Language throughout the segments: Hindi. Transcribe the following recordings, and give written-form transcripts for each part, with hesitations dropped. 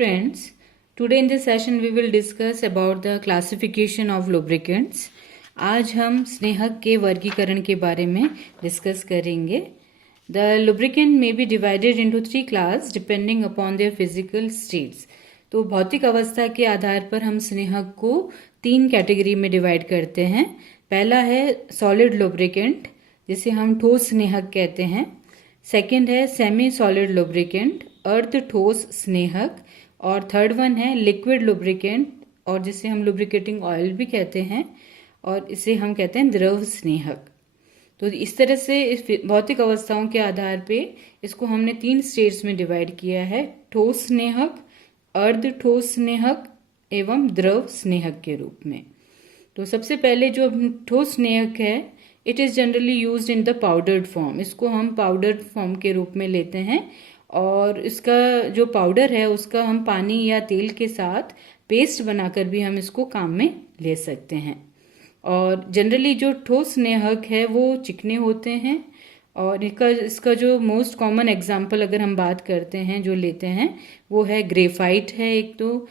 friends, today in this session we will discuss about the classification of lubricants. आज हम स्नेहक के वर्गीकरण के बारे में डिस्कस करेंगे. The lubricant may be divided into three classes depending upon their physical states. तो भौतिक अवस्था के आधार पर हम स्नेहक को तीन कैटेगरी में डिवाइड करते हैं. पहला है सॉलिड लुब्रिकेंट जिसे हम ठोस स्नेहक कहते हैं. सेकंड है सेमी सॉलिड लुब्रिकेंट अर्ध ठोस स्नेहक. और थर्ड वन है लिक्विड लुब्रिकेंट और जिसे हम लुब्रिकेटिंग ऑयल भी कहते हैं और इसे हम कहते हैं द्रव स्नेहक. तो इस तरह से इस भौतिक अवस्थाओं के आधार पे इसको हमने तीन स्टेट्स में डिवाइड किया है: ठोस स्नेहक, अर्ध ठोस स्नेहक एवं द्रव स्नेहक के रूप में. तो सबसे पहले जो ठोस स्नेहक है, it is generally used in the powdered form. इसको हम पाउडर्ड फॉर्म के रूप में लेते हैं और इसका जो पाउडर है उसका हम पानी या तेल के साथ पेस्ट बनाकर भी हम इसको काम में ले सकते हैं. और जनरली जो ठोस स्नेहक है वो चिकने होते हैं और इसका जो मोस्ट कॉमन एग्जांपल अगर हम बात करते हैं जो लेते हैं वो है ग्रेफाइट है एक. तो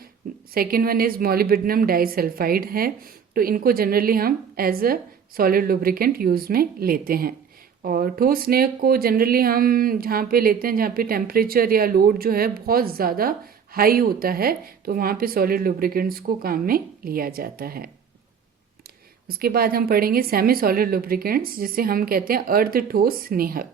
second one is molybdenum disulphide है. तो इनको जनरली हम as a solid lubricant use में लेते हैं. और ठोस स्नेहक को जनरली हम जहाँ पे लेते हैं जहाँ पे टेम्परेचर या लोड जो है बहुत ज़्यादा हाई होता है तो वहाँ पे सॉलिड लुब्रिकेंट्स को काम में लिया जाता है. उसके बाद हम पढ़ेंगे सेमी सॉलिड लुब्रिकेंट्स जिसे हम कहते हैं अर्ध ठोस स्नेहक.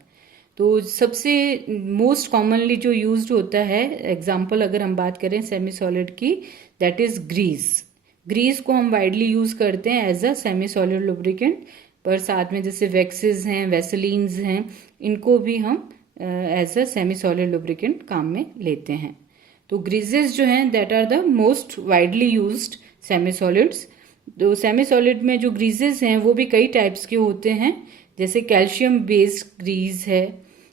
तो सबसे मोस्ट कॉमनली जो यूज्ड होता है एग्जांपल अगर हम बात करें सेमी सॉलिड की, दैट इज ग्रीस. ग्रीस को हम वाइडली यूज करते हैं as a semi solid lubricant. पर साथ में जैसे वैक्सेस हैं, वैसलीन्स हैं, इनको भी हम as a semi solid lubricant काम में लेते हैं. तो ग्रीजेस जो हैं that are the most widely used semi solids. तो सेमी सॉलिड में जो ग्रीजेस हैं वो भी कई टाइप्स के होते हैं. जैसे कैल्शियम बेस्ड ग्रीस है.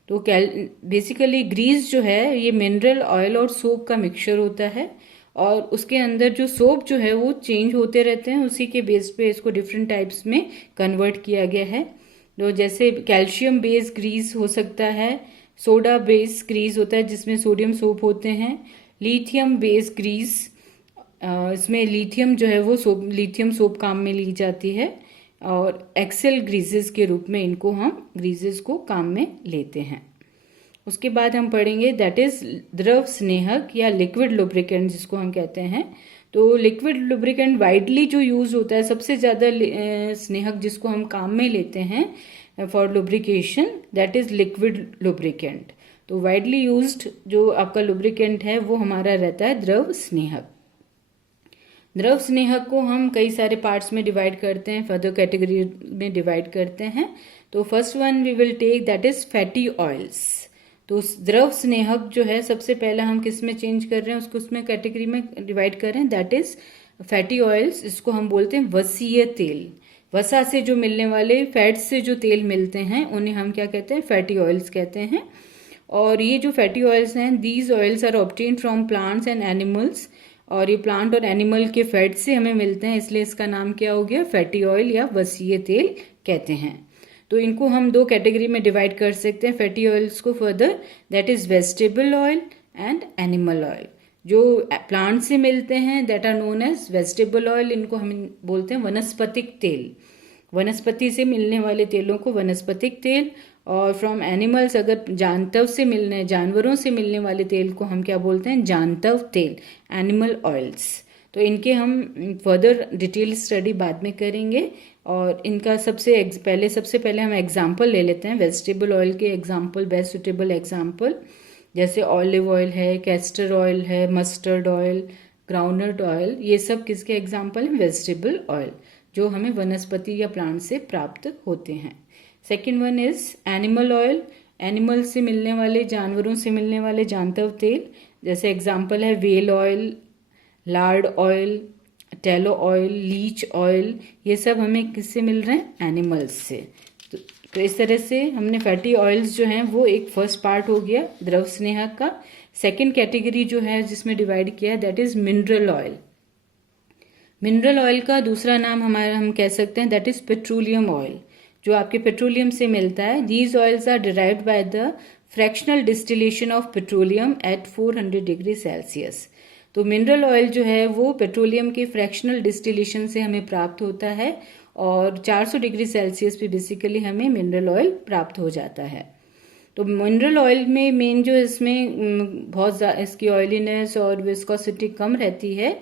तो बेसिकली ग्रीस जो है ये मिनरल ऑयल और सोप का मिक्सचर होता है और उसके अंदर जो सोप जो है वो चेंज होते रहते हैं. उसी के बेस पे इसको डिफरेंट टाइप्स में कन्वर्ट किया गया है. तो जैसे कैल्शियम बेस्ड ग्रीस हो सकता है, सोडा बेस्ड ग्रीस होता है जिसमें सोडियम सोप होते हैं, लिथियम बेस्ड ग्रीस, इसमें लिथियम जो है वो लिथियम सोप काम में ली जाती है. और एक्सेल ग्रीसेस के रूप में इनको हम ग्रीसेस को काम में लेते हैं. उसके बाद हम पढ़ेंगे दैट इज द्रव स्नेहक या लिक्विड लुब्रिकेंट जिसको हम कहते हैं. तो लिक्विड लुब्रिकेंट वाइडली जो यूज होता है, सबसे ज़्यादा स्नेहक जिसको हम काम में लेते हैं for lubrication, that is liquid lubricant. तो वाइडली यूज्ड जो आपका लुब्रिकेंट है वो हमारा रहता है द्रव स्नेहक. द्रव स्नेहक को हम कई सारे पार्ट्स में डिवाइड करते हैं, फर्दर कैटेगरी में डिवाइड करते हैं. तो first one we will take that is fatty oils. तो द्रव स्नेहक जो है सबसे पहला हम किस में चेंज कर रहे हैं उसको उसमें कैटेगरी में डिवाइड कर रहे हैं, दैट इज फैटी ऑयल्स. इसको हम बोलते हैं वसीय तेल. वसा से जो मिलने वाले फैट से जो तेल मिलते हैं उन्हें हम क्या कहते हैं, फैटी ऑयल्स कहते हैं. और ये जो फैटी ऑयल्स हैं, these oils are obtain from plants and animals. और ये प्लांट और एनिमल के फैट से हमें मिलते हैं, इसलिए इसका नाम क्या हो गया, फैटी ऑयल या वसीय तेल कहते हैं. तो इनको हम दो कैटेगरी में डिवाइड कर सकते हैं फैटी ऑयल्स को further, that is vegetable oil and animal oil. जो प्लांट से मिलते हैं that are known as vegetable oil, इनको हम बोलते हैं वनस्पतिक तेल. वनस्पति से मिलने वाले तेलों को वनस्पतिक तेल. और फ्रॉम एनिमल्स अगर जानवरों से मिलने वाले तेल को हम क्या बोलते हैं, जांतव तेल, एनिमल ऑयल्स. तो इनके हम फर्दर डिटेल स्टडी बाद में करेंगे. और इनका सबसे पहले हम एग्जाम्पल ले लेते हैं. वेजिटेबल ऑयल के एग्जाम्पल, बेस्ट सुटेबल एग्जाम्पल जैसे ऑलिव ऑयल है, कैस्टर ऑयल है, मस्टर्ड ऑयल, ग्राउंडनट ऑयल, ये सब किसके एग्जाम्पल हैं, वेजिटेबल ऑयल जो हमें वनस्पति या प्लांट से प्राप्त होते हैं. Second one is animal oil. Animal से मिलने वाले, जानवरों से मिलने वाले जांतव तेल, जैसे एग्जाम्पल है whale oil, lard oil, tallow oil, leech oil, ये सब हमें किससे मिल रहे हैं, एनिमल्स से. तो इस तरह से हमने फैटी ऑयल्स जो हैं वो एक फर्स्ट पार्ट हो गया द्रव स्नेहक का. सेकंड कैटेगरी जो है जिसमें डिवाइड किया है that is mineral oil. Mineral oil का दूसरा नाम हम कह सकते हैं दैट इज पेट्रोलियम ऑयल, जो आपके पेट्रोलियम से मिलता है. These oils are derived by the fractional distillation of petroleum at 400 degree Celsius. तो मिनरल ऑयल जो है वो पेट्रोलियम के फ्रैक्शनल डिस्टिलेशन से हमें प्राप्त होता है और 400 डिग्री सेल्सियस पे बेसिकली हमें मिनरल ऑयल प्राप्त हो जाता है। तो मिनरल ऑयल में मेन जो इसमें बहुत इसकी ऑयलीनेस और विस्कोसिटी कम रहती है।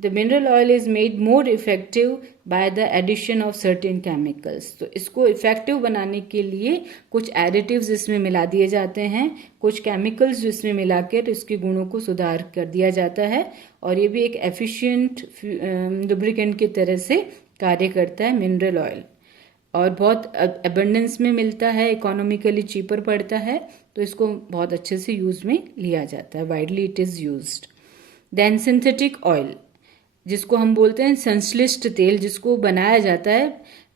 The mineral oil is made more effective by the addition of certain chemicals. तो इसको इफेक्टिव बनाने के लिए कुछ एडिटिव्स इसमें मिला दिए जाते हैं, कुछ केमिकल्स इसमें मिलाकर इसके गुणों को सुधार कर दिया जाता है और ये भी एक एफिशिएंट लुब्रिकेंट की तरह से कार्य करता है मिनरल ऑयल और बहुत अबंडेंस में मिलता है, इकोनॉमिकली चीपर पड़ता है, तो इसको बहुत अच्छे से यूज में लिया जाता है, widely it is used. Then synthetic oil, जिसको हम बोलते हैं संश्लिष्ट तेल, जिसको बनाया जाता है,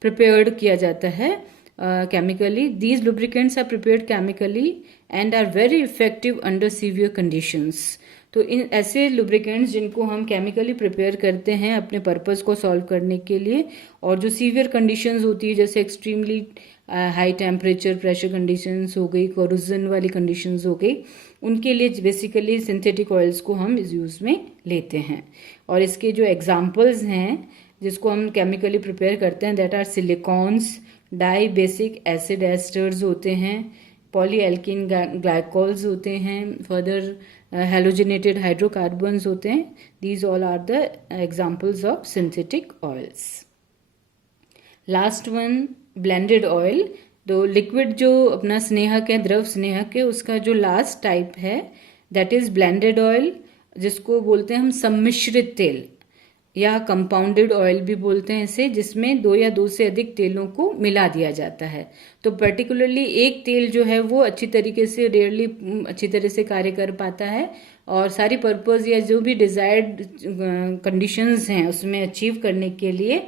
प्रिपेयर्ड किया जाता है chemically. These lubricants are prepared chemically and are very effective under severe conditions. तो इन ऐसे लुब्रिकेंट्स जिनको हम केमिकली प्रिपेयर करते हैं अपने पर्पस को सॉल्व करने के लिए, और जो सीवियर कंडीशंस होती है जैसे extremely high temperature pressure conditions हो गई, कोरोजन वाली कंडीशंस हो गई, उनके लिए बेसिकली सिंथेटिक ऑयल्स को हम इस यूज़ में लेते हैं। और इसके जो एग्जांपल्स हैं जिसको हम केमिकली प्रिपेयर करते हैं, that are silicones, di basic acid esters होते हैं, पॉलीएल्किन ग्लाइकोल्स होते हैं, फर्दर हेलोजिनेटेड हाइड्रोकार्बन्स होते हैं। These all are the examples of synthetic oils. Last one blended oil. तो लिक्विड जो अपना स्नेहक है, द्रव स्नेहक है, उसका जो लास्ट टाइप है दैट इज ब्लेंडेड ऑयल, जिसको बोलते हैं हम सम्मिश्रित तेल या कंपाउंडेड ऑयल भी बोलते हैं इसे, जिसमें 2 या 2 से अधिक तेलों को मिला दिया जाता है। तो पर्टिकुलरली एक तेल जो है वो अच्छी तरीके से रेयरली अच्छी तरह से कार्य कर पाता है और सारी पर्पस या जो भी डिजायर्ड कंडीशंस हैं उसमें अचीव करने के लिए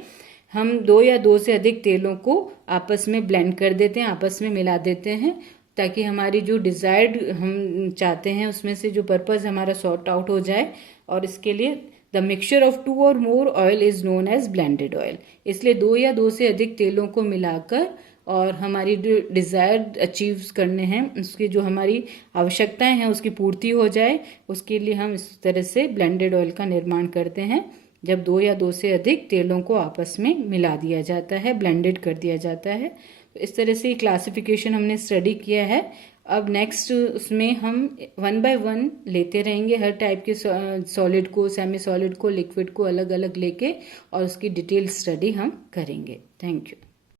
हम 2 या 2 से अधिक तेलों को आपस में ब्लेंड कर देते हैं, आपस में मिला देते हैं, ताकि हमारी जो डिजायर्ड हम चाहते हैं उसमें से जो पर्पस हमारा सॉर्ट आउट हो जाए। और इसके लिए द मिक्सचर ऑफ 2 और more oil is known as blended oil. इसलिए 2 या 2 से अधिक तेलों को मिलाकर और हमारी जो डिजायर्ड अचीव करने हैं, उसकी जो हमारी आवश्यकताएं हैं उसकी पूर्ति हो जाए, उसके लिए हम इस तरह से ब्लेंडेड ऑयल का निर्माण करते हैं, जब 2 या 2 से अधिक तेलों को आपस में मिला दिया जाता है, ब्लेंडेड कर दिया जाता है। तो इस तरह से क्लासिफिकेशन हमने स्टडी किया है। अब नेक्स्ट उसमें हम 1 बाय 1 लेते रहेंगे, हर टाइप के सॉलिड को, सेमी सॉलिड को, लिक्विड को अलग अलग लेके और उसकी डिटेल स्टडी हम करेंगे। Thank you.